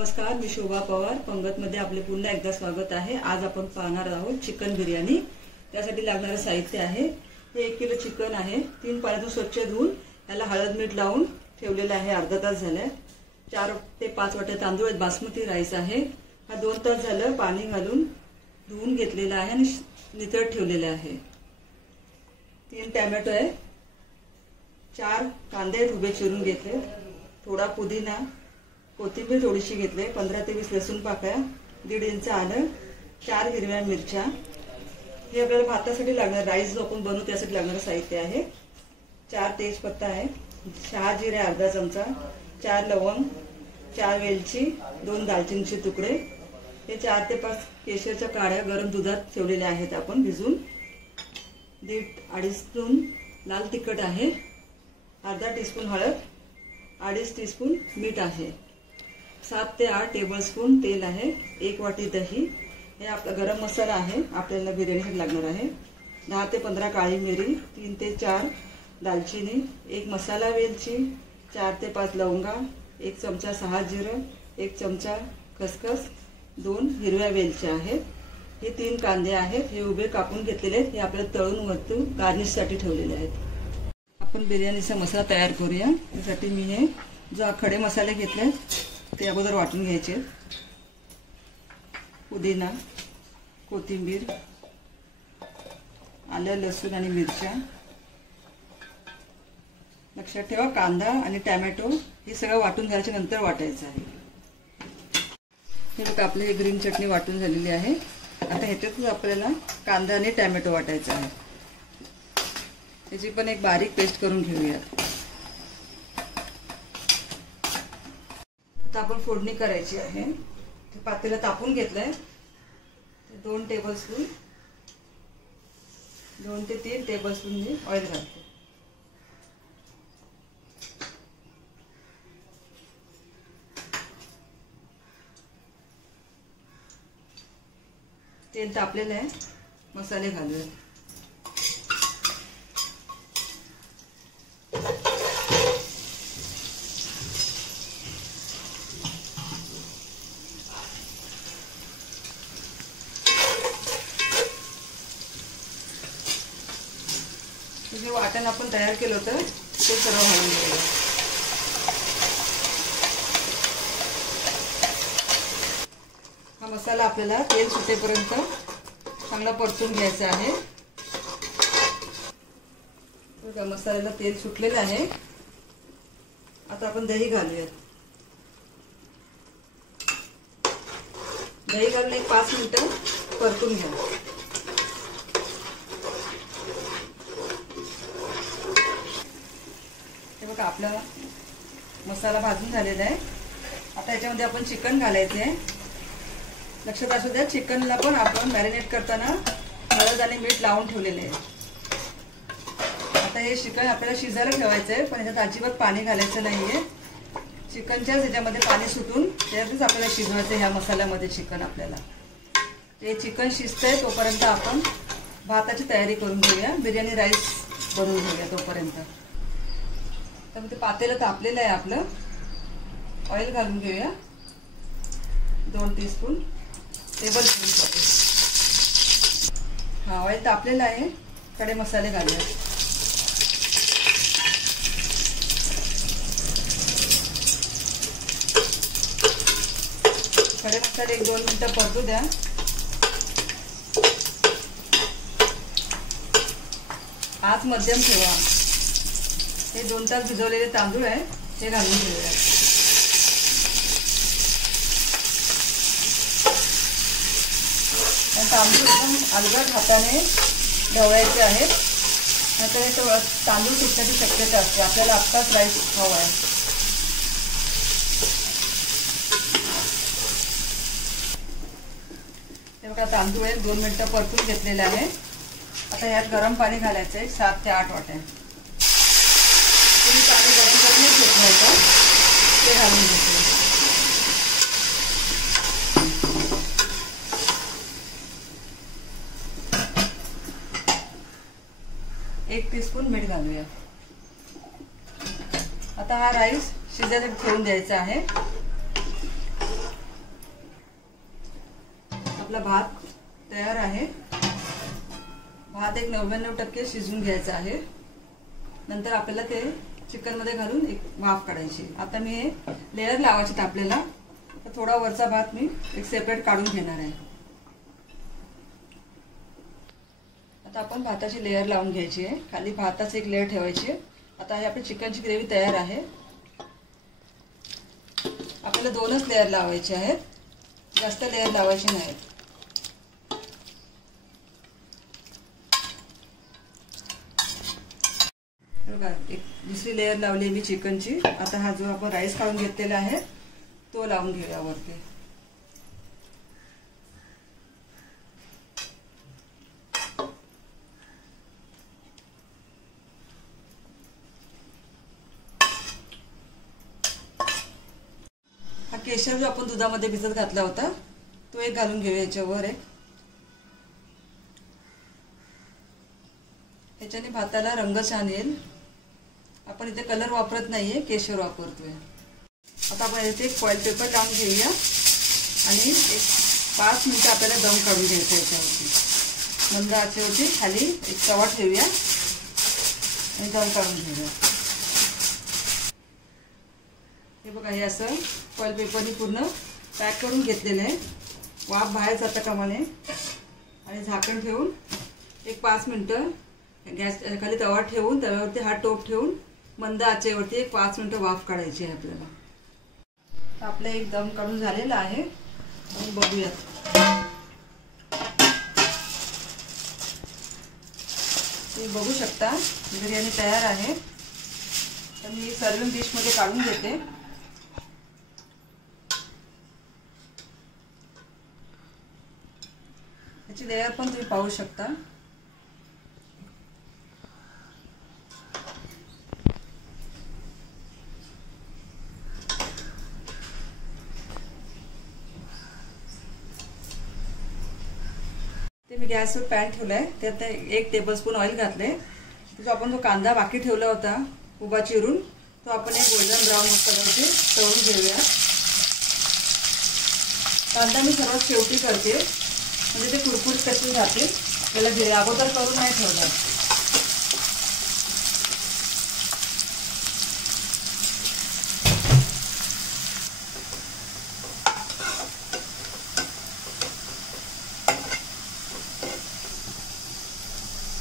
नमस्कार, मी शोभा पवार पंगतमध्ये आपले पुन्हा एकदा स्वागत आहे। आज आपण पाहणार आहोत चिकन बिर्याणी। त्यासाठी लागणारे साहित्य आहे हे 1 किलो चिकन आहे। 3 पाण्यातून स्वच्छ धुवून याला हळद मीठ लावून ठेवलेले आहे। अर्धा तास झाले। 4 ते 5 वाटे तांदूळ आहेत, बासमती राईस आहे। हा 2 तास झालं पाणी घालून धुवून घेतलेला आहे आणि नितळत ठेवलेले आहे। 3 टोमॅटो आहे, 4 कांदे उभे चिरून घेतले, थोडा पुदिना, कोथिंबीर थोडीशी घेतले, 15 ते 20 लसूण पाकळ्या, 1.5 इंच आलं, 4 हिरव्या मिरच्या। हे आपल्याला भातासाठी लागणार, राईस जो आपण बनवू त्यासाठी लागणारे साहित्य आहे। 4 तेजपत्ता आहे, 6 जिरे अर्धा चमचा, 4 लवंग, 4 वेलची, 2 दालचिनीचे तुकडे। हे 4 ते 5 केशरच्या काड्या गरम दुधात ठेवलेल्या आहेत आपण भिजवून। 1.5 स्पून लाल तिखट आहे, अर्धा टीस्पून हळद, 2.5 टीस्पून मीठ आहे, 7 ते 8 टेबलस्पून तेल आहे, 1 वाटी दही। हे आपला गरम मसाला आहे, आपल्याला बिर्याणीसाठी लागणार आहे। 10 ते 15 काळी मिरी, 3 ते 4 दालचिनी, 1 मसाला वेलची, 4 ते 5 लवंगा, 1 चमचा 6 जिरं, 1 चमचा खसखस, 2 हिरव्या वेलच्या आहेत। हे 3 कांदे आहेत, हे उभे कापून घेतलेले आहेत। हे आपल्याला तळून वरतून गार्निशसाठी ठेवलेले आहेत। आपण बिर्याणीचा मसाला तयार करूया। त्यासाठी मी हे जो खडे मसाले घेतले ते अगोदर वाटून घ्यायचे। पुदिना, कोथिंबीर, आलं लसूण आणि मिरच्या। लक्षात ठेवा कांदा आणि टोमॅटो हे सगळं वाटून झाल्याच्या नंतर वाटायचं आहे। हे बघा आपली ही ग्रीन चटणी वाटून झालेली आहे। आता ह्याच्यातच आपल्याला कांदा आणि टोमॅटो वाटायचा आहे। त्याची पण एक बारीक पेस्ट करून घेऊया। आता आपण फोडणी करायची आहे। पातेलं तापून घेतलंय, 2 टेबलस्पून 2 ते 3 टेबलस्पून मी ऑइल घालते। तेल तापलेलं आहे, मसाले घालूया। जे वाटण आपण तयार केलं होतं ते सर्व घालून घेऊया। हा मसाला आपल्याला तेल सुटेपर्यंत चांगला परतून घ्यायचा आहे। बघा मसाल्याला तेल सुटलेलं आहे। आता आपण दही घालूया। दही घालून एक 5 मिनिटं परतून घ्या। बघा आपला मसाला भाजून झालेला आहे। आता याच्यामध्ये आपण चिकन घालायचे आहे। लक्षात असू द्या चिकनला पण आपण मॅरिनेट करताना हळद आणि मीठ लावून ठेवलेले आहे। आता हे चिकन आपल्याला शिजायला ठेवायचं आहे, पण याच्यात अजिबात पाणी घालायचं नाहीये। चिकनच्याच ह्याच्यामध्ये पाणी सुटून त्यातच आपल्याला शिजवायचं ह्या मसाल्यामध्ये चिकन। आपल्याला ते चिकन शिजतंय तोपर्यंत आपण भाताची तयारी करून घेऊया, बिर्याणी राईस बनवून घेऊया तोपर्यंत। तर ते पातेलं तापलेलं आहे आपलं, ऑइल घालून घेऊया। 2 टीस्पून टेबलस्पून। हा ऑइल तापलेलं आहे, खडे मसाले घालूया। खडे मसाले 1-2 मिनिटं परतू द्या। आच मध्यम ठेवा। हे 2 तास भिजवलेले तांदूळ आहे ते घालून घेऊया। तांदूळ एकदम अलगद हाताने ढवळायचे आहेत, नाहीतर हे तांदूळ सुटण्याची शक्यता असते। आपल्याला आत्ताच राईस हवा आहे। हे बघा तांदूळ 1-2 मिनिटं परतून घेतलेले आहे। आता यात गरम पाणी घालायचं आहे, 7 ते 8 वाट्या। पाणी गरम घेतलं ते घालून घेतलं। 1 टीस्पून मीठ घालूया। आता हा राईस शिजायला ठेवून द्यायचा आहे। आपला भात तयार आहे। भात एक 99% शिजून घ्यायचा आहे। नंतर आपल्याला ते चिकन मध्ये घालून एक वाफ काढायची। आता मी हे लेयर लावायचे आपल्याला। तर थोडा वरचा भात मी एक सेपरेट काढून घेणार आहे। आता आपण भाताची लेयर लावून घ्यायची आहे। खाली भाताची एक लेयर ठेवायची आहे। आता हे आपली चिकनची ग्रेव्ही तयार आहे। आपल्याला 2च लेयर लावायचे आहेत, जास्त लेयर लावायचे नाहीत। बघा एक दुसरी लेयर लावली मी चिकनची। आता हा जो आपण राईस काढून घेतलेला आहे तो लावून घेऊया वरती। हा केशर जो आपण दुधामध्ये भिजत घातला होता तो एक घालून घेऊया याच्यावर। एक याच्याने भाताला रंग छान येईल। आपण इथे कलर वापरत नाहीये, केशर वापरतोय। आता आपण इथे एक फॉइल पेपर लावून घेऊया आणि एक 5 मिनिटं आपल्याला दम काढून घ्यायचा याच्यावरती। मंद आचेवरती खाली एक तवा ठेवूया आणि दम काढून घेऊया। हे बघा हे असं फॉइल पेपरने पूर्ण पॅक करून घेतलेलं आहे। वाफ बाहेर जाता कामा नये आणि झाकण ठेवून एक 5 मिनिटं गॅस खाली तवा ठेवून तव्यावरती हा टोप ठेवून मंद आचेवरती एक 5 मिनिटं वाफ काढायची आहे आपल्याला। आपलं एक दम काढून झालेला आहे। बघूयात तुम्ही बघू शकता बिर्याणी तयार आहे। तर मी सर्विंग डिश मध्ये काढून घेते। याची लेयर पण तुम्ही पाहू शकता। ते मी गॅसवर पॅन ठेवलाय, त्यात 1 टेबलस्पून ऑइल घातले। जो आपण जो कांदा बाकी ठेवला होता उभा चिरून तो आपण एक गोल्डन ब्राऊन कलरचे तळून घेऊया। कांदा मी सर्वात शेवटी करते म्हणजे ते कुरकुरीत कसे राहतील। त्याला अगोदर करून नाही ठेवणार।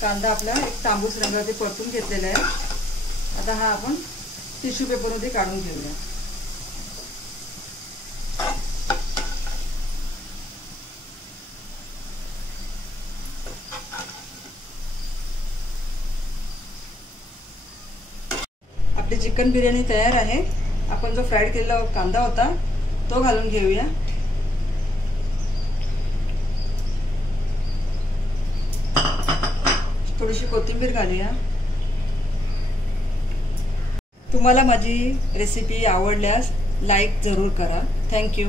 कांदा आपला एक तांबूस रंगामध्ये परतून घेतलेला आहे। आता हा आपण टिश्यू पेपरमध्ये काढून घेऊया। आपली चिकन बिर्याणी तयार आहे। आपण जो फ्राईड केलेला कांदा होता तो घालून घेऊया। थोडीशी कोथिंबीर घालूया। तुम्हाला माझी रेसिपी आवडल्यास लाईक जरूर करा। थँक्यू।